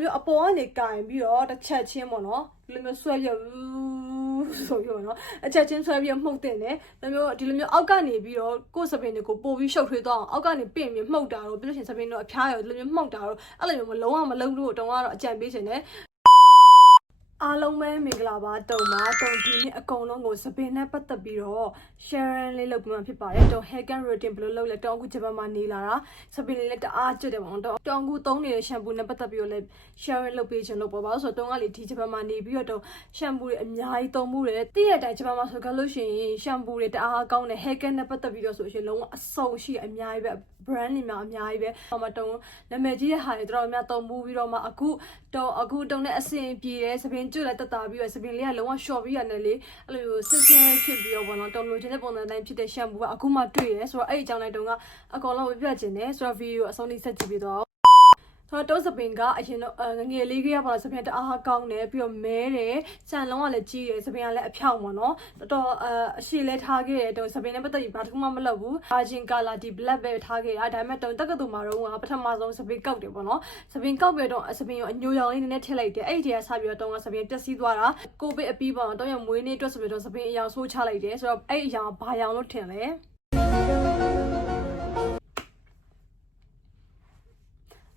မျိုးအပေါ်ကနေကင်ပြီးတော့တစ်ချက်ချင်းပေါ့နော်ဒီလိုမျိုးဆွဲပြဆိုပြီးတော့နော်အချက်ချင်းဆွဲပြီးမှုတ်တင်တယ်ဒီလိုမျိုးအောက်ကနေပြီးတော့ကိုယ်စပင်တွေကိုပို့ပြီးရှုပ်ထွေးသွားအောင်အောက်ကနေပင့်ပြီးမှုတ်တာတော့ပြီးလို့ရှိရင်စပင်တို့အဖျားရောဒီလိုမျိုးမှုတ်တာတော့အဲ့လိုမျိုးမလုံးဝမလုံးလို့တုံးကတော့အကြံပေးခြင်းနဲ့အားလုံးပဲမင်္ဂလာပါတုံဒီနေ့အကုန်လုံးကိုစပင်နဲ့ပတ်သက်ပြီးတော့ share လေးလုပ်ပြီးမှဖြစ်ပါတယ်တုံ hair care routine ဘယ်လိုလုပ်လဲတုံအခုဂျပန်မှာနေလာတာစပင်လေးလည်းတအားကျွတ်တယ်ပေါ့နော်တုံအခုသုံးနေတဲ့ shampoo နဲ့ပတ်သက်ပြီးတော့လည်း share လုပ်ပေးခြင်းလို့ပေါ့ပါဆိုတော့တုံကလေဒီဂျပန်မှာနေပြီးတော့ shampoo တွေအများကြီးသုံးမှုတယ်တည့်ရတဲ့အချိန်ဂျပန်မှာဆိုကြလို့ရှိရင် shampoo တွေတအားကောင်းတယ် hair care နဲ့ပတ်သက်ပြီးတော့ဆိုရှင်လုံးဝအဆုံရှိအများကြီးပဲbrand တွေမှာအများကြီးပဲဟိုမှာတုံနာမည်ကြီးတဲ့ဟာတွေတော်တော်များသုံးမှုပြီးတော့မှအခုတုံနဲ့အဆင်ပြေတယ်စပင်ကျွတ်လည်းတက်တာပြီးတော့စပင်လေးကလုံးဝ short ပြီးရတယ်လေအဲ့လိုဆင်းဖြစ်ပြီးတော့ပေါ့နော်တုံလိုချင်တဲ့ပုံစံတိုင်းဖြစ်တဲ့ shampoo ကအခုမှတွေ့ရဆိုတော့အဲ့ဒီအကြောင်းလိုက်တုံကအကောင်လုံးပြပြချင်တယ်ဆိုတော့ video အဆုံးထိဆက်ကြည့်ပြီးတော့ဆိုတော့စပင်ကအရင်တော့ငယ်လေးကရပါစပင်တအားကောင်းတယ်ပြီးတော့မဲတယ်ဆန်လုံးကလည်းကြီးတယ်စပင်ကလည်းအဖြောင့်ပေါ့နော်တော်အရှိလဲထားခဲ့တယ်တုံစပင်နဲ့ပတ်သက်ပြီးဘာတစ်ခုမှမလုပ်ဘူး Virgin Color ဒီ black ပဲထားခဲ့တာဒါပေမဲ့တုံတက္ကသိုလ်မှာတော့ပထမဆုံးစပင်ကောက်တယ်ပေါ့နော်စပင်ကောက်ပြီးတော့စပင်ကိုအညိုရောင်လေးနည်းနည်းထည့်လိုက်တယ်အဲ့ဒီတည်းကစပြီးတော့တုံကစပင်ပျက်စီးသွားတာကိုဗစ်အပြီးပေါ့နော်တုံရမွေးနေ့အတွက်ဆိုပြီးတော့စပင်အယောင်ဆိုးချလိုက်တယ်ဆိုတော့အဲ့ဒီအယောင်ဘာယောင်လို့ထင်လ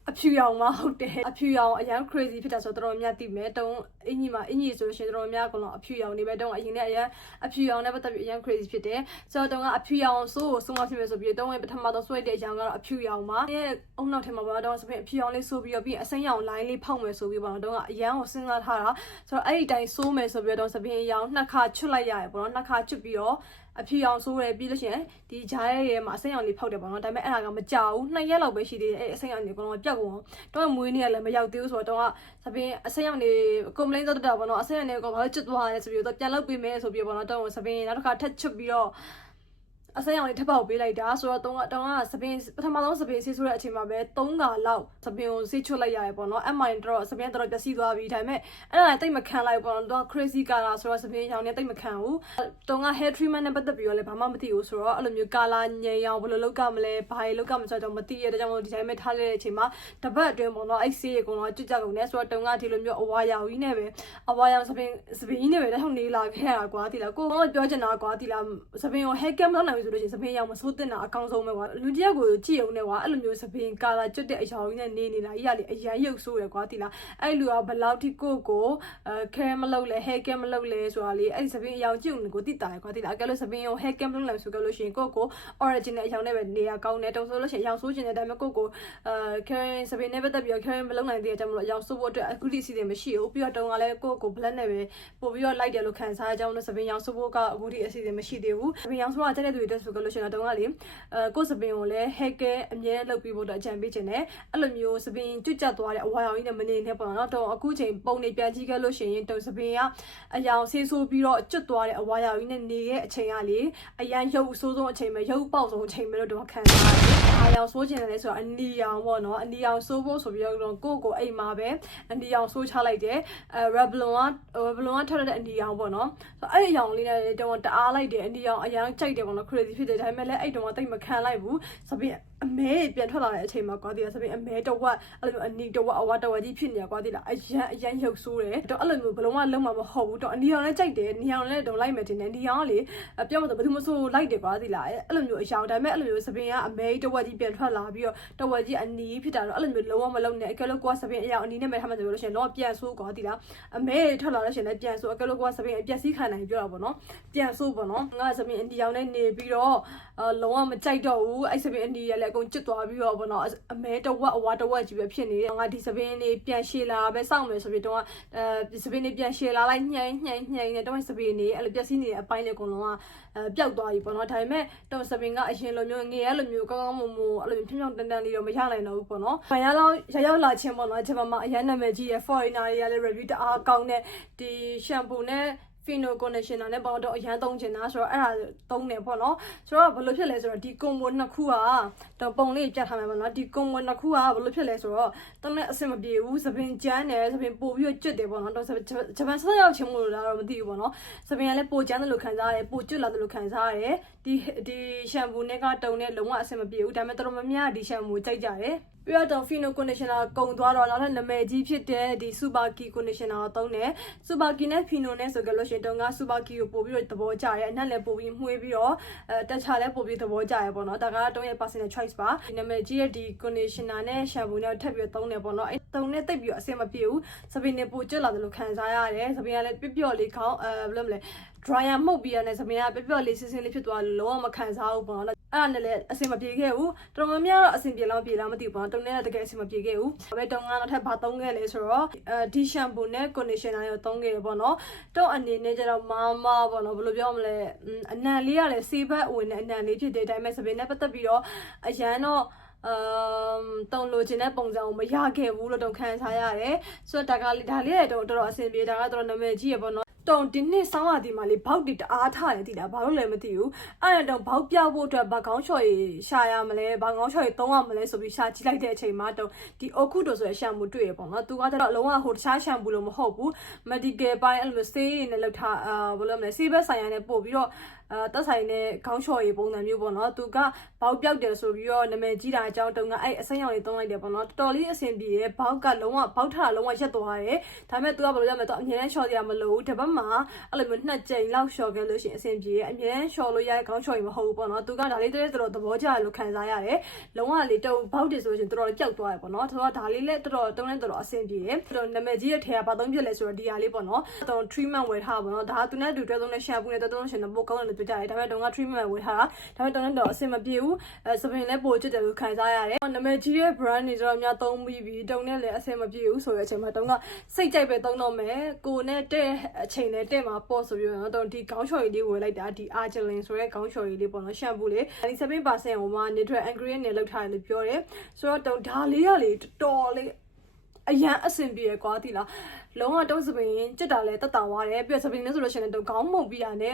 ဲအဖြူရောင်မဟုတ်တယ်အဖြူရောင်အရန် crazy ဖြစ်တာဆိုတော့တော်တော်များသိမယ်တုံးအင်ကြီးဆိုရှင်တော်တော်များကတော့အဖြူရောင်နေပဲတုံးအရင်နဲ့အရန်အဖြူရောင်နဲ့ပတ်သက်ပြီးအရန် crazy ဖြစ်တယ်ဆိုတော့တုံးကအဖြူရောင်ဆိုးကိုဆုံးမဖြစ်မယ်ဆိုပြီးတုံးရဲ့ပထမဆုံးဆွဲတဲ့အကြောင်းကတော့အဖြူရောင်ပါရဲ့အုံနောက်ထဲမှာပေါ့တုံးဆိုပြီးအဖြူရောင်လေးဆိုးပြီးတော့ပြီးအစိမ်းရောင် line လေးဖောက်မယ်ဆိုပြီးပေါ့တုံးကအရန်ကိုစဉ်းစားထားတာဆိုတော့အဲ့ဒီတိုင်းဆိုးမယ်ဆိုပြီးတော့စပင်းရောင်နှစ်ခါချွတ်လိုက်ရတယ်ပေါ့နော်နှစ်ခါချွတ်ပြီးတော့အဖြူရောင်ဆိုးတယ်ပြီးလို့ရှိရင်ဒီဂျားရဲ့မှာအစိမ်းရောင်လေးဖောက်တယ်ပေါ့နော်ဒါပေမဲ့အဲ့ဒါကမကြောက်ဘူး2ရက်လောက်ပဲရှိသေးတယ်အဲ့အစိမ်းရောင်လေးကတော့ပျောက်ကုန်တော့မွေးနေရလည်းမရောက်သေးဘူးဆိုတော့စပင်းအစိမ်းရောင်လေး complain တော့တာပေါ့နော်အစိမ်းရောင်လေးကဘာလို့ကျွတ်သွားလဲဆိုပြီးတော့ပြန်လုပ်ပေးမယ်ဆိုပြီးပေါ့နော်တော့စပင်းနောက်တစ်ခါထက်ချွတ်ပြီးတော့အစရောင်လေးထပ်ပေါက်ပေးလိုက်တာဆိုတော့တုံးကစပင်းပထမဆုံးစပင်းဆေးဆိုတဲ့အချိန်မှာပဲ3ခါလောက်စပင်းကိုဆေးချွတ်လိုက်ရတယ်ပေါ့နော်အဲ့မှတော့စပင်းတော်တော်ပျက်စီးသွားပြီဒါပေမဲ့အဲ့ဒါတိတ်မခံလိုက်ပေါ့နော်တော့ crazy color ဆိုတော့စပင်းရောင်နဲ့တိတ်မခံဘူးတုံးက hair treatment နဲ့ပတ်သက်ပြီးတော့လည်းဘာမှမသိဘူးဆိုတော့အဲ့လိုမျိုး color ညင်ရောင်ဘယ်လိုလုပ်ကမလဲဘာတွေလုပ်ကမလဲဆိုတော့မသိရတဲ့ကြောင့်မို့ဒီတိုင်းပဲထားလိုက်တဲ့အချိန်မှာတပတ်အတွင်းပေါ့နော်အဲ့ဆေးရေကတော့ကြွကြကုန်နေဆိုတော့တုံးကဒီလိုမျိုးအဝါရောင်ကြီးနဲ့ပဲအဝါရောင်စပင်းကြီးနဲ့ပဲတစ်ထောင်နေလာခဲ့ရတာကွာတိလားကိုကတော့ပြောချင်တာကွာတိလားစပင်းကို hair care မလုပ်နိုင်ဘူးဆိုလို့ရှိရင်စပင်းရောင်မဆိုးတင်တာအကောင်းဆုံးပဲကွာလူတယောက်ကိုကြည့်အောင်နဲ့ကွာအဲ့လိုမျိုးစပင်ကာလာကျွတ်တဲ့အရာကြီးနဲ့နေနေတာကြီးကလေအရန်ရုပ်ဆိုးတယ်ကွာတိလားအဲ့လူကဘယ်လောက်ထိကိုခဲမလုပ်လဲ hair care မလုပ်လဲဆိုတာလေအဲ့ဒီစပင်အရာကြည့်အောင်ကိုတိတာကွာတိလားအကယ်လို့စပင်ကို hair care မလုပ်နိုင်ဆိုကြလို့ရှိရင်original အရာနဲ့ပဲနေရကောင်းတယ်တုံဆိုလို့ရှိရင်အရာဆိုးကျင်တယ်ဒါပေမဲ့ခဲစပင်နဲ့ပတ်သက်ပြီးတော့ခဲမလုပ်နိုင်တဲ့အကြောင်းမလို့အရာဆိုးဖို့အတွက်အခုထိစီစဉ်မရှိဘူးပြီးတော့တုံကလည်းကို black နဲ့ပဲပို့ပြီးတော့လိုက်တယ်လို့ခံစားရကြောင်းလို့စပင်ရောင်ဆိုးဖို့ကအခုထိအစီအစဉ်မရှိသေးဘူးစပင်ရောင်ဆိုတာတက်တဲ့သူတွေတက်ဆိုကြလို့ရှိရင်တုံကလေကိုစပင်ကိုလည်း hair care အမြဲလုပ်ပြီးဖို့တော့အကြံပေးခြင်းနဲ့အဲ့လိုမျိုးစပင်ကျွတ်ကျသွားတဲ့အဝါရောင်ကြီးနဲ့မနေနဲ့ပေါ့နော်တော့အခုချိန်ပုံနေပြန်ကြည့်ခဲ့လို့ရှိရင်တုံစပင်ကအယောင်ဆေးဆိုးပြီးတော့ကျွတ်သွားတဲ့အဝါရောင်ကြီးနဲ့နေတဲ့အချိန်ကလေအရန်ရုပ်အဆိုးဆုံးအချိန်ပဲရုပ်ပေါက်ဆုံးအချိန်ပဲလို့တော့ခံစားရတယ်။အယောင်ဆိုးခြင်းနဲ့ဆိုတော့အနီရောင်ပေါ့နော်အနီရောင်ဆိုးဖို့ဆိုပြီးတော့ကိုအိမ်မှာပဲအနီရောင်ဆိုးချလိုက်တယ်Revlon ကထွက်တဲ့အနီရောင်ပေါ့နော်အဲ့ဒီအယောင်လေးနဲ့တော့တအားလိုက်တယ်အနီရောင်အရန်ကြိုက်တယ်ပေါ့နော် crazy ဖြစ်တယ်ဒါပေမဲ့လည်းအဲ့တုန်းကတိတ်မခံလိုက်ဘူးစပင်အမဲပြန်ထွက်လာတဲ့အချိန်မှာကွာတိလားစပင်အမဲတော့အဲ့လိုအနီတော့အဝါတော့ကြီးဖြစ်နေတာကွာတိလားအရန်ရုပ်ဆိုးတယ်တော့အဲ့လိုမျိုးဘလုံးဝလုံးမှာမဟုတ်ဘူးတော့အနီရောင်လည်းကြိုက်တယ်နီရောင်လည်းတော့လိုက်မယ်တင်တယ်နီရောင်ကလေပြောမှတော့ဘယ်သူမှဆိုလိုက်တယ်ကွာတိလားအဲ့လိုမျိုးအယောင်ဒါပေမဲ့အဲ့လိုမျိုးစပင်ကအမဲတော့ကြီးပြန်ထွက်လာပြီးတော့တော့ကြီးအနီဖြစ်တာတော့အဲ့လိုမျိုးလုံးဝမလုံးနဲ့အကယ်လို့ကွာစပင်အယောင်အနီနဲ့ပဲထားမှဆိုလို့ရှိရင်တော့ပြန်ဆိုးကွာတိလားအမဲထွက်လာလို့ရှိရင်လည်းပြန်ဆိုးအကယ်လို့ကွာစပင်အပျက်စီးခံနိုင်ပြောတာပေါ့နော်ပြန်ဆိုးပေါ့နော်ငါစပင်အနီရောင်နဲ့နေပြီးတော့လုံးဝမကြိုက်တော့ဘူးအဲ့စပင်အနီရလည်းအကုန်ကျွတ်သွားပြီးတော့ပေါ့နော်အမဲတဝက်အဝါတဝက်ကြီးပဲဖြစ်နေတယ်ငါဒီစပင်းလေးပြန်ရှည်လာပဲစောင့်မယ်ဆိုပြီးတော့စပင်းလေးပြန်ရှည်လာလိုက်ညှိုင်းနေတော့စပင်းလေးအဲ့လိုပျက်စီးနေတဲ့အပိုင်းလေးအကုန်လုံးကပျောက်သွားပြီပေါ့နော်ဒါပေမဲ့တော့စပင်ကအရင်လိုမျိုးငယ်ရလိုမျိုးကောင်းကောင်းမွန်မွန်အဲ့လိုမျိုးဖြောင်းဖြောင်းတန်တန်လေးတော့မရနိုင်တော့ဘူးပေါ့နော်။ဘာရောက်လာချင်းပေါ့နော်ဂျပန်မှာအရန်နာမည်ကြီးရဲ့ foreigner တွေကလည်း review တအားကောင်းတဲ့ဒီ shampoo နဲ့ Fino conditioner နဲ့ပေါ့တော့အရန်သုံးချင်တာဆိုတော့အဲ့ဒါသုံးတယ်ပေါ့နော်ဆိုတော့ဘယ်လိုဖြစ်လဲဆိုတော့ဒီ combo နှစ်ခုကတော့ပုံလေးပြတ်ထားမယ်ပေါ့နော်ဒီ combo နှစ်ခုကဘယ်လိုဖြစ်လဲဆိုတော့တနေ့အဆင်မပြေဘူးစပင်ကျန်းတယ်စပင်ပို့ပြီးကျွတ်တယ်ပေါ့နော်တော့ဂျပန်ဆက်ရောက်ချင်းမို့လို့တော့မသိဘူးပေါ့နော်စပင်ကလည်းပိုကျန်းတယ်လို့ခံစားရတယ်ပိုကျွတ်လာတယ်လို့ခံစားရတယ် ဒီရှမ်ပူနဲ့ကတုံနဲ့လုံးဝအဆင်မပြေဘူးဒါပေမဲ့တော်တော်များများဒီရှမ်ပူကြိုက်ကြတယ်ပြီးတော့ Fino conditioner ကုန်သွားတော့နောက်ထပ်နာမည်ကြီးဖြစ်တဲ့ဒီ Super Key conditioner ကိုသုံးတယ် Super Key နဲ့ Fino နဲ့ဆိုကြလို့ရှိရင်တုန်းက Super Key ကိုပို့ပြီးတော့သဘောကျတယ်အနက်လည်းပို့ပြီးမှွေးပြီးတော့တက်ချလည်းပို့ပြီးသဘောကျရပေါ့နော်ဒါကတုံးရဲ့ personal choice ပါဒီနာမည်ကြီးရဲ့ဒီ conditioner နဲ့ shampoo နဲ့ထပ်ပြီးတော့သုံးတယ်ပေါ့နော်အဲသုံးနဲ့တိတ်ပြီးတော့အဆင်မပြေဘူးစပင်းနဲ့ပိုကျွတ်လာတယ်လို့ခံစားရတယ်စပင်းကလည်းပျော့လေးခေါင်းဘယ်လိုမလဲ dryer မှုတ်ပြီးရတဲ့စပင်းကပျော့လေးဆင်းဆင်းလေးဖြစ်သွားလို့လုံးဝမခံစားဘူးပေါ့နော်အဲ့ဒါနဲ့လည်းအဆင်မပြေခဲ့ဘူးတော်တော်များများတော့အဆင်ပြေလားမပြေလားမသိဘူးပေါ့နော်တုံးနဲ့တကယ်အဆင်မပြေခဲ့ဘူးဒါပေမဲ့တုံးကနောက်ထပ်ဘာသုံးခဲ့လဲဆိုတော့ဒီ shampoo နဲ့ conditioner ကိုသုံးခဲ့ရပေါ့နော်တုံးအနေနဲ့ကျတော့မပေါ့နော်ဘယ်လိုပြောမလဲအနံလေးကလည်းဆေးဘက်ဝင်တဲ့အနံလေးဖြစ်တဲ့ဒါပေမဲ့စပင်းနဲ့ပတ်သက်ပြီးတော့အရန်တော့တုံလိုချင်တဲ့ပုံစံကိုမရခဲ့ဘူးလို့တုံခံစားရတယ်ဆိုတော့ဒါလေးလည်းတော်တော်အဆင်ပြေဒါကတော့နာမည်ကြီးရပေါ့နော်တုံဒီနှစ်ဆောင်းရဒီမှာလေဘောက်တီတအားထားတယ်တိလားဘာလို့လဲမသိဘူးအဲ့ဒါတော့ဘောက်ပြောက်ဖို့အတွက်ဘာကောင်းချော်ရရှာရမလဲဘာကောင်းချော်ရသုံးရမလဲဆိုပြီးရှာကြည့်လိုက်တဲ့အချိန်မှာတုံဒီအိုခုတိုဆိုတဲ့ရှမ်ပူတွေ့ရပေါ့နော်သူကတော့လုံးဝဟိုတခြားရှမ်ပူလို့မဟုတ်ဘူး medical ပိုင်းအဲ့လိုဆေးတွေနဲ့လောက်ထားဘယ်လိုမလဲဆေးဘက်ဆိုင်ရာနဲ့ပို့ပြီးတော့တက်ဆိုင်နဲ့ခေါင်းချော်ရပုံစံမျိုးပေါ့နော်သူကဘောက်ပြောက်တယ်ဆိုပြီးတော့နာမည်ကြီးတာအကြောင်းတုံကအဲ့အစိမ်းရောင်လေးသုံးလိုက်တယ်ပေါ့နော်တော်တော်လေးအဆင်ပြေတယ်ဘောက်ကလုံးဝဘောက်ထတာလုံးဝရက်သွားတယ်ဒါပေမဲ့သူကဘယ်လိုလဲမလဲတော့အမြဲတမ်းချော်စရာမလိုဘူးတစ်ပတ်မှာအဲ့လိုမျိုးနှစ်ကြိမ်လောက်ချော်ခဲ့လို့ရှိရင်အဆင်ပြေတယ်အမြဲတမ်းချော်လို့ရတဲ့ခေါင်းချော်ရမဟုတ်ဘူးပေါ့နော်သူကဒါလေးတော်တော်သဘောကျတယ်လို့ခံစားရတယ်လုံးဝလေးတုံဘောက်တယ်ဆိုရင်တော်တော်လေးပျောက်သွားတယ်ပေါ့နော်ဆိုတော့ဒါလေးလည်းတော်တော်အဆင်ပြေတယ်တော်တော်နာမည်ကြီးရဲ့ထဲကဘာသုံးပြလဲဆိုတော့ဒီဟာလေးပေါ့နော်တော် treatment ဝယ်ထားပါတော့ဒါကသူနဲ့တူတွဲသုံးတဲ့ shampoo နဲ့တွဲသုံးရှင်တော့ပိုကောင်းတယ်လို့ပြောကြတယ်ဒါပေမဲ့တုံက treatment ဝယ်ထားတာဒါပေမဲ့တော့အဆင်မပြေဘူးစပင်လည်းပိုကျွတ်တယ်လို့ခံစားရတယ်နာမည်ကြီးရဲ့ brand တွေတော့အများသုံးပြီးတုံနဲ့လည်းအဆင်မပြေဘူးဆိုတဲ့အချိန်မှာတုံကစိတ်ကြိုက်ပဲသုံးတော့မယ်ကိုနဲ့တဲ့အချိန်နဲ့တဲ့မှာပေါ့ဆိုပြီးတော့တုံဒီခေါင်းချော်ရည်လေးဝယ်လိုက်တာဒီ Argelin ဆိုတဲ့ခေါင်းချော်ရည်လေးပေါ့နော် shampoo လေး97%ဟိုမှာ natural ingredient နဲ့လောက်ထားတယ်လို့ပြောတယ်ဆိုတော့တုံဒါလေးကလေတော်တော်လေးအရန်အဆင်ပြေရကွာတိလားလုံးဝတုံးစပင်ကြက်တာလဲတက်တာသွားတယ်ပြီးတော့စပင်နဲ့ဆိုလို့ရှိရင်တုံခေါင်းမှုတ်ပြီးရတယ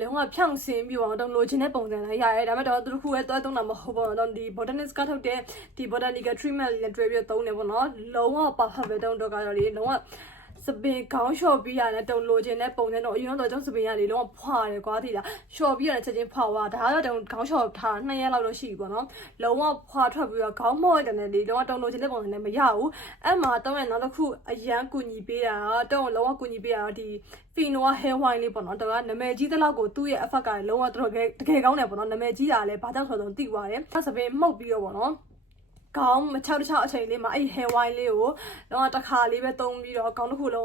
်လုံးဝဖြောင့်ဆင်းပြီးတော့တော့လိုချင်တဲ့ပုံစံလိုက်ရတယ်ဒါပေမဲ့တော့သူတို့ခုပဲတွဲသုံးတာမဟုတ်ဘူးတော့ဒီ botanist ကထုတ်တဲ့ဒီ botanical treatment လေးနဲ့တွဲပြီးသုံးနေပေါ့နော်လုံးဝ perfect ပဲတော့ကတော့လေလုံးဝစပင်ခေါင်းလျှော်ပြီးရတယ်တုံလိုချင်တဲ့ပုံစံတော့အရင်တော့ကျွန်တော်စပင်ရလေလုံးဝဖွာတယ်ကွာတိလားလျှော်ပြီးရတယ်ချက်ချင်းဖွာသွားဒါကတော့တုံခေါင်းလျှော်ထား2ရက်လောက်တော့ရှိပြီပေါ့နော်လုံးဝဖွာထွက်ပြီးတော့ခေါင်းမော့ရတယ်လေလုံးဝတုံလိုချင်တဲ့ပုံစံနဲ့မရဘူးအဲ့မှာတုံးရနောက်တစ်ခုအရန်ကူညီပေးတာတုံးလုံးဝကူညီပေးတာဒီ Fino hair wine လေးပေါ့နော်တုံးကနာမည်ကြီးတဲ့လောက်ကိုသူ့ရဲ့ effect ကလည်းလုံးဝတော်တကယ်ကောင်းတယ်ပေါ့နော်နာမည်ကြီးတာလည်းဘာကြောင့်ဆိုတော့သိသွားတယ်စပင်မှုတ်ပြီးတော့ပေါ့နော်ကောင်းမချောက်အချိန်လေးမှာအဲ့ hair wine လေးကိုတော့တစ်ခါလေးပဲသုံးပြီးတော့ကောင်းတစ်ခုလုံ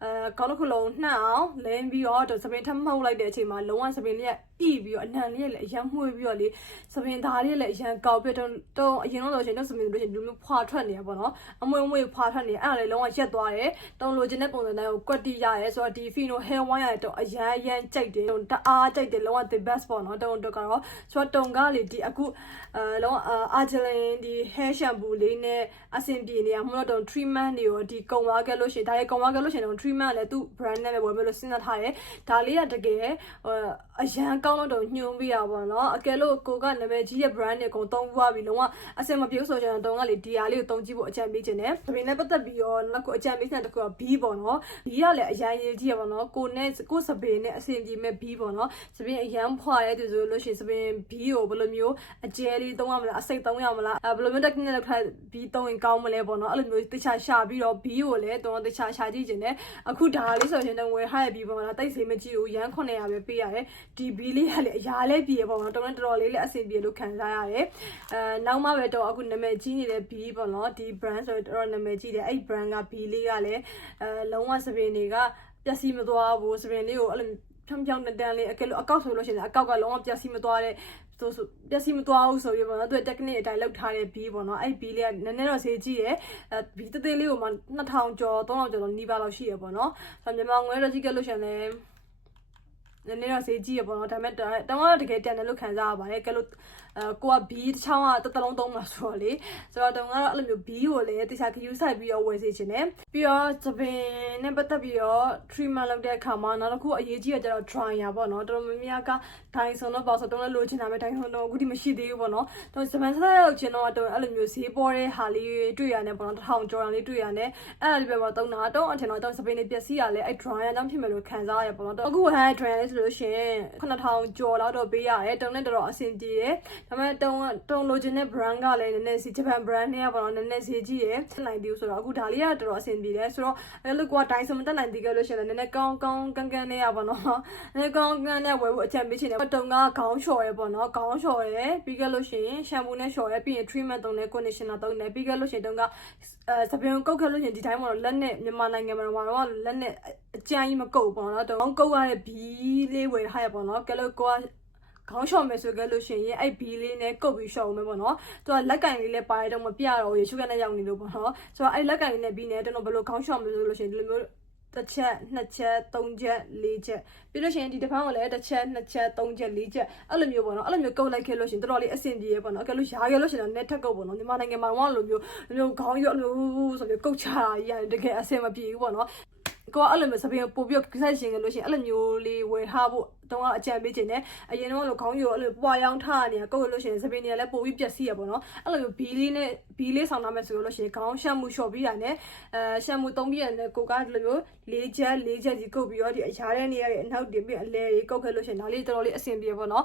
းကိုကောင်းတစ်ခုလုံးနှံ့အောင်လင်းပြီးတော့စပင်ထပ်မှုတ်လိုက်တဲ့အချိန်မှာလုံးဝစပင်လေးကဣပြီးတော့အနံလေးလည်းအရန်မှုေးပြီးတော့လေစပင်သားလေးလည်းအရန်ကောက်ပြီးတော့အရင်တော့ဆိုရင်တော့စပင်တို့ရှင်ဒီလိုမျိုးဖွာထွက်နေရပေါ့နော်အမွေဖွာထွက်နေအဲ့ဒါလည်းလုံးဝရက်သွားတယ်တုံလိုချင်တဲ့ပုံစံတိုင်းကိုကွက်တီရတယ်ဆိုတော့ဒီ Fino hair wine ရတော့အရန်ကြိုက်တယ်တအားကြိုက်တယ်လုံးဝ the best ပေါ့နော်တုံကတော့ဆိုတော့တုံကလေဒီအခုလုံးဝ Argelin ဒီ hair shampoo လေးနဲ့အဆင်ပြေနေရမလို့တုံ treatment တွေကိုဒီကုံသွားခဲ့လို့ရှင်ဒါလည်းကုံသွားခဲ့လို့ရှင်တုံ treatment လည်းသူ brand နဲ့ပဲဝယ်မယ်လို့စဉ်းစားထားတယ်ဒါလေးကတကယ်အရန်ကောင်းလို့တော့ညှိုးပေးရပါတော့အကယ်လို့ကိုကနာမည်ကြီးရဲ့ brand တွေအကုန်သုံးသွားပြီလုံးဝအဆင်မပြေဆိုရင်တုံးကလေဒီဟာလေးကိုသုံးကြည့်ဖို့အကြံပေးခြင်းနဲ့ဒါပေမဲ့ပတ်သက်ပြီးတော့နောက်ကိုအကြံပေးတဲ့တစ်ခုက B ပေါ့နော် B ကလည်းအရန်ရေးကြီးရပါတော့ကိုစပင်နဲ့အဆင်ပြေမဲ့ B ပေါ့နော်စပင်အရန်ဖွာရဲသူဆိုလို့ရှိရင်စပင် B ကိုဘယ်လိုမျိုးအကျဲလေးသုံးရမလားအစိတ်သုံးရမလားဘယ်လိုမျိုး technique လောက်ထား B သုံးရင်ကောင်းမလဲပေါ့နော်အဲ့လိုမျိုးတခြားရှာပြီးတော့ B ကိုလည်းတုံးတခြားရှာကြည့်ခြင်းနဲ့အခုဒါလေးဆိုရင်တော့ဝယ်ထားရပြီးပေါ့နော်တိတ်ဆေးမကြည့်ဘူးရန်900ပဲပေးရတယ်ဒီ B လေးကလည်းအရာလည်းပြေပေါ့နော်တော်တော်လေးလည်းအဆင်ပြေလို့ခံစားရတယ်နောက်မှပဲတော့အခုနာမည်ကြီးနေတဲ့ B ပေါ့နော်ဒီ brand ဆိုတော့နာမည်ကြီးတယ်အဲ့ brand က B လေးကလည်းလုံးဝစပင်တွေကပျက်စီးမသွားဘူးစပင်လေးကိုအဲ့လိုဖြောင်းတန်းလေးအကယ်လို့အကောက်ဆိုလို့ရှိရင်အကောက်ကလုံးဝပျက်စီးမသွားတဲ့ဆိုပျက်စီးမသွားဘူးဆိုပြီးပေါ့နော်သူက technique အတိုင်းလောက်ထားတဲ့ B ပေါ့နော်အဲ့ B လေးကနည်းနည်းတော့ဈေးကြီးတယ်B သေးသေးလေးကိုမှ2000ကျော်3000ကျော်နီးပါးလောက်ရှိရပေါ့နော်ဆိုတော့မြန်မာငွေတော့ကြီးကလို့ရှိရင်လည်းနည်းနည်းတော့ဈေးကြီးရပေါ့နော်ဒါပေမဲ့တောင်းတော့တကယ်တန်တယ်လို့ခံစားရပါတယ်ကဲလို့ ကိုက B တစ်ချောင်းကတစ်လုံးသုံးမှာဆိုတော့လေဆိုတော့တုံးကတော့အဲ့လိုမျိုး B ကိုလည်းတခြား queue ဆိုင်ပြီးတော့ဝယ်စီချင်တယ်ပြီးတော့သပင်နဲ့ပတ်သက်ပြီးတော့ treatment လုပ်တဲ့အခါမှာနောက်တစ်ခုအရေးကြီးရကြတော့ dryer ပေါ့နော်တော်တော်များများကဒိုင်ဆွန်တော့ပေါ့ဆိုတော့တုံးလည်းလိုချင်တာပဲဒိုင်ဆွန်တော့အခုထိမရှိသေးဘူးပေါ့နော်တုံးစပန်ဆက်ရောက်ချင်တော့တုံးအဲ့လိုမျိုးဈေးပေါ်တဲ့ဟာလေးတွေ့ရတယ်ပေါ့နော်1000ကျော်တာလေးတွေ့ရတယ်အဲ့ဒါလေးပဲပေါ့တုံးတာတုံးအထင်တော့တုံးစပင်တွေပျက်စီးရလဲအဲ့ dryer ကြောင့်ဖြစ်မယ်လို့ခံစားရပေါ့နော်အခုဝယ်ထားတဲ့ dryer လေးဆိုလို့ရှိရင်9000ကျော်လောက်တော့ပေးရတယ်တုံးနဲ့တော်တော်အဆင်ပြေတယ်ဒါပေမဲ့တုံးလိုချင်တဲ့ brand ကလည်းနည်းနည်းစီ Japan brand နဲ့ပေါ့နော်နည်းနည်းဈေးကြီးရယ်ဖြစ်နိုင်သေးဘူးဆိုတော့အခုဒါလေးကတော်တော်အဆင်ပြေတယ်ဆိုတော့အဲ့လိုကွာဒိုင်ဆွန်မတက်နိုင်သေးကြလို့ရှိရင်လည်းနည်းနည်းကောင်းကန်နဲ့ရပါတော့နည်းနည်းကောင်းကန်နဲ့ဝယ်ဖို့အကြံပေးချင်တယ်တုံးကခေါင်းလျှော်ရယ်ပေါ့နော်ခေါင်းလျှော်ရယ်ပြီးခဲ့လို့ရှိရင် shampoo နဲ့လျှော်ရယ်ပြီးရင် treatment သုံးတယ် conditioner သုံးတယ်ပြီးခဲ့လို့ရှိရင်တုံးကစပင်ကုတ်ခက်လို့ရှိရင်ဒီတိုင်းပေါ့နော်လက်နဲ့မြန်မာနိုင်ငံမှာတော့လက်နဲ့အကြမ်းကြီးမကုတ်ပေါ့နော်တုံးကုတ်ရတဲ့ဘီလေးဝယ်ထားရပေါ့နော်ကဲလို့ကိုကခေါင်းလျှော်မယ်ဆိုကြလို့ရှိရင်အဲ့ဘီလေးနဲ့ကုတ်ပြီးလျှော်မယ်ပေါ့နော်သူကလက်ကင်လေးလည်းပါတယ်တော့မပြတော့ရေရှုပ်ကနေရောက်နေလို့ပေါ့နော်ဆိုတော့အဲ့လက်ကင်လေးနဲ့ပြီးနေတော့ဘယ်လိုခေါင်းလျှော်မယ်ဆိုလို့ရှိရင်ဒီလိုမျိုးတစ်ချက်နှစ်ချက်သုံးချက်လေးချက်ပြီးလို့ရှိရင်ဒီတစ်ဖက်ကိုလည်းတစ်ချက်နှစ်ချက်သုံးချက်လေးချက်အဲ့လိုမျိုးပေါ့နော်အဲ့လိုမျိုးကုတ်လိုက်ခဲ့လို့ရှိရင်တော်တော်လေးအဆင်ပြေရပေါ့နော်ကဲလို့ရာခဲ့လို့ရှိရင်လည်းထက်ကုတ်ပေါ့နော်မြန်မာနိုင်ငံမှာတော့လိုမျိုးခေါင်းရွက်လိုဆိုပြီးကုတ်ချတာကြီးရတယ်တကယ်အဆင်မပြေဘူးပေါ့နော်ကိုကအဲ့လိုမျိုးစပင်းပို့ပြီးဆက်ရှင်ကြလို့ရှိရင်အဲ့လိုမျိုးလေးဝယ်ထားဖို့တုံးကအကြံပေးခြင်းနဲ့အရင်တော့လိုခေါင်းရိုးအဲ့လိုပွားရောင်းထားနေတာကုတ်လို့ရှိရင်စပင်းတွေကလည်းပို့ပြီးပျက်စီးရပေါ့နော်အဲ့လိုမျိုးဘီလေးဆောင်ထားမယ်ဆိုလို့ရှိရင်ခေါင်းရှမ်းမှုလျှော်ပြီးတာနဲ့ရှမ်းမှုသုံးပြီးရတယ်ကိုကဒီလိုမျိုးလေးချက်ကြီးကုတ်ပြီးတော့ဒီအရာတဲ့နေရာရဲ့အနောက်တင်ပြီးအလဲတွေကုတ်ခဲ့လို့ရှိရင်ဒါလေးတော်တော်လေးအဆင်ပြေပေါ့နော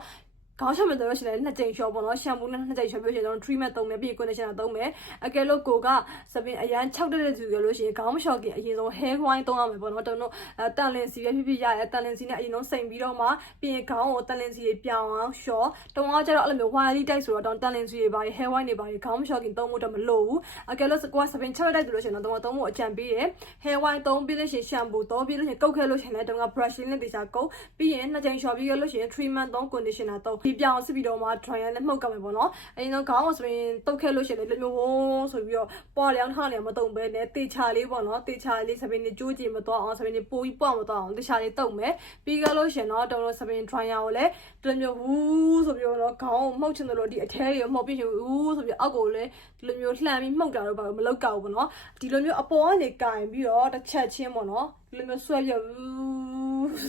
်ခေါင်းရှော့မယ်ဆိုလို့ရှိရင်နှစ်ကြိမ်လျှော်ပေါ့နော်ရှမ်ပူနဲ့နှစ်ကြိမ်လျှော်ပြီးတော့ treatment သုံးမယ်ပြီးရင် conditioner သုံးမယ်အကယ်လို့ကိုကစပင်အရန်6တဲ့သူကြလို့ရှိရင်ခေါင်းမလျှော်ခင်အရင်ဆုံး hair wine သုံးရမယ်ပေါ့နော်တုံးတို့တန်လင်စီပဲဖြစ်ရရဲတန်လင်စီနဲ့အရင်ဆုံးစိမ်ပြီးတော့မှပြီးရင်ခေါင်းကိုတန်လင်စီတွေပြောင်းအောင်လျှော်တုံးကကျတော့အဲ့လိုမျိုး wire တိုက်ဆိုတော့တန်လင်စီတွေပါ hair wine တွေပါခေါင်းမလျှော်ခင်သုံးဖို့တော့မလိုဘူးအကယ်လို့ကိုကစပင်6တဲ့သူလို့ရှိရင်တော့သုံးဖို့အကြံပေးတယ် hair wine သုံးပြီးလို့ရှိရင် shampoo သုံးပြီးလို့ရှိရင်ကုတ်ခဲလို့ရှိရင်လည်းတုံးက brush လေးနဲ့တေချာကုတ်ပြီးရင်နှစ်ကြိမ်လျှော်ပြီးလို့ရှိရင် treatment သုံး conditioner သုံးဒီပြောင်းစစ်ပြီးတော့dryer နဲ့မှုတ်ကမယ်ပေါ့နော်အရင်တော့ခေါင်းကိုဆိုရင်တုတ်ခဲလို့ရှိရင်လည်းလိုမျိုးဝုန်းဆိုပြီးတော့ပွားလျောင်းထားနေမတုံပဲနဲ့တေချာလေးပေါ့နော်တေချာလေးစပင်းနဲ့ကြိုးကြည့်မတော့အောင်စပင်းနဲ့ပိုးပြီးပွားမတော့အောင်တေချာလေးတုတ်မယ်ပြီးကြလို့ရှိရင်တော့တုံးလို့စပင်း dryer ကိုလည်းဒီလိုမျိုးဝူးဆိုပြီးတော့ခေါင်းကိုမှုတ်ချင်တယ်လို့ဒီအထဲတွေကိုမှုတ်ပြီးဝူးဆိုပြီးအောက်ကိုလည်းဒီလိုမျိုးလှန်ပြီးမှုတ်တာတော့ဘာလို့မလုပ်ကောက်ဘူးပေါ့နော်ဒီလိုမျိုးအပေါ်ကနေကင်ပြီးတော့တစ်ချက်ချင်းပေါ့နော်ဒီလိုမျိုးဆွဲပြ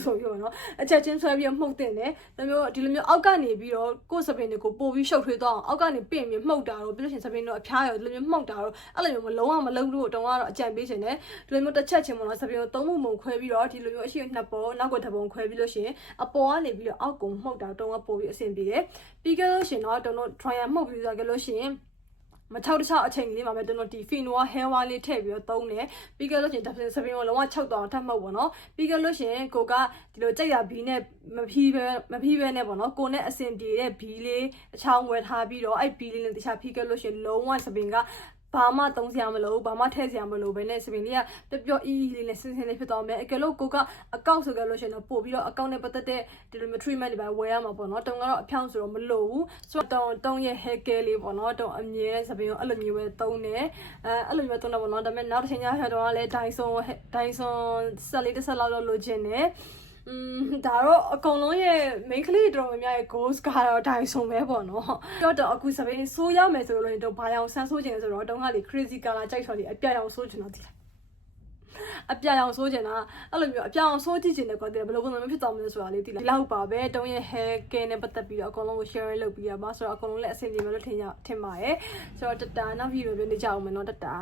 ဆိုပြီးတော့နော်အချက်ချင်းဆွဲပြီးမှုတ်တင်တယ်ဒီလိုမျိုးအောက်ကနေပြီးတော့ကိုယ်စပင်းတွေကိုပို့ပြီးရှုပ်ထွေးသွားအောင်အောက်ကနေပင့်ပြီးမှုတ်တာတော့ပြီးလို့ရှိရင်စပင်းတို့အဖျားရောဒီလိုမျိုးမှုတ်တာတော့အဲ့လိုမျိုးမလုံးဝမလုံးလို့တုံးကတော့အကြံပေးရှင်တယ်ဒီလိုမျိုးတစ်ချက်ချင်းပေါ့နော်စပင်းကိုသုံးမှုခွဲပြီးတော့ဒီလိုမျိုးအရှိနှစ်ပေါ်နောက်ကတစ်ပုံခွဲပြီးလို့ရှိရင်အပေါ်ကနေပြီးတော့အောက်ကိုမှုတ်တာတုံးကပို့ပြီးအဆင်ပြေတယ်ပြီးကြလို့ရှိရင်တော့တုံးတို့ dryer မှုတ်ပြီးဆိုကြလို့ရှိရင်မထောက်တခြားအချိန်ကလေးမှာပဲတုံးဒီ Finoa hair wine လေးထည့်ပြီးတော့သုံးတယ်ပြီးကြလို့ရှိရင်စပင်းကိုလုံးဝ6တောင်ထပ်မှုတ်ပေါ့နော်ပြီးကြလို့ရှိရင်ကိုကဒီလိုကြိတ်ရဘီနဲ့မဖီးပဲနဲ့ပေါ့နော်ကိုနဲ့အဆင်ပြေတဲ့ဘီလေးအချောင်းဝယ်ထားပြီးတော့အဲ့ဘီလေးနဲ့တခြားဖီးကြလို့ရှိရင်လုံးဝစပင်းကဘာမှသုံးစရာမလိုဘာမှထည့်စရာမလိုပဲနဲ့စပင်းလေးကပျော့အီးလေးနဲ့ဆင်းလေးဖြစ်သွားမယ်အကယ်လို့ကိုကအကောက်ဆိုကြလို့ရှိရင်တော့ပို့ပြီးတော့အကောက်နဲ့ပတ်သက်တဲ့ဒီလိုမျိုး treatment တွေပဲဝယ်ရမှာပေါ့နော်တုံကတော့အဖြောင်းဆိုတော့မလိုဘူးဆိုတော့တုံရဲ့ hair care လေးပေါ့နော်တုံအမြဲစပင်းကိုအဲ့လိုမျိုးပဲသုံးတယ်အဲ့လိုမျိုးသုံးတော့ပေါ့နော်ဒါပေမဲ့နောက်တစ်ချိန်ကျတော့လည်းဒိုင်ဆွန်ဆက်လေးတစ်ဆက်လောက်လိုချင်တယ်ဒါတော့အကုန်လုံးရဲ့ main ကလေးတော်များများရဲ့ goals ကတော့ဒိုင်ဆွန်ပဲပေါ့နော်တော့အခုစပင်းဆိုးရမယ်ဆိုလို့ရင်တော့ဘာအောင်ဆန်းဆိုးချင်လဲဆိုတော့တုံးကလေ crazy color ကြိုက်ဆိုလေအပြတ်အောင်ဆိုးချင်တော့ဒီအပြအောင်ဆိုးချင်တာအဲ့လိုမျိုးအပြအောင်ဆိုးကြည့်ချင်တယ်ကွာဘယ်လိုပုံစံမျိုးဖြစ်သွားမလဲဆိုတာလေးသိလားလောက်ပါပဲတုံးရဲ့ hair care နဲ့ပတ်သက်ပြီးတော့အကုန်လုံးကို share လုပ်ပြီးရပါဆိုတော့အကုန်လုံးလည်းအဆင်ပြေမယ်လို့ထင်ပါတယ်ဆိုတော့တတာနောက် video ပဲနေကြအောင်မယ်နော်တတာ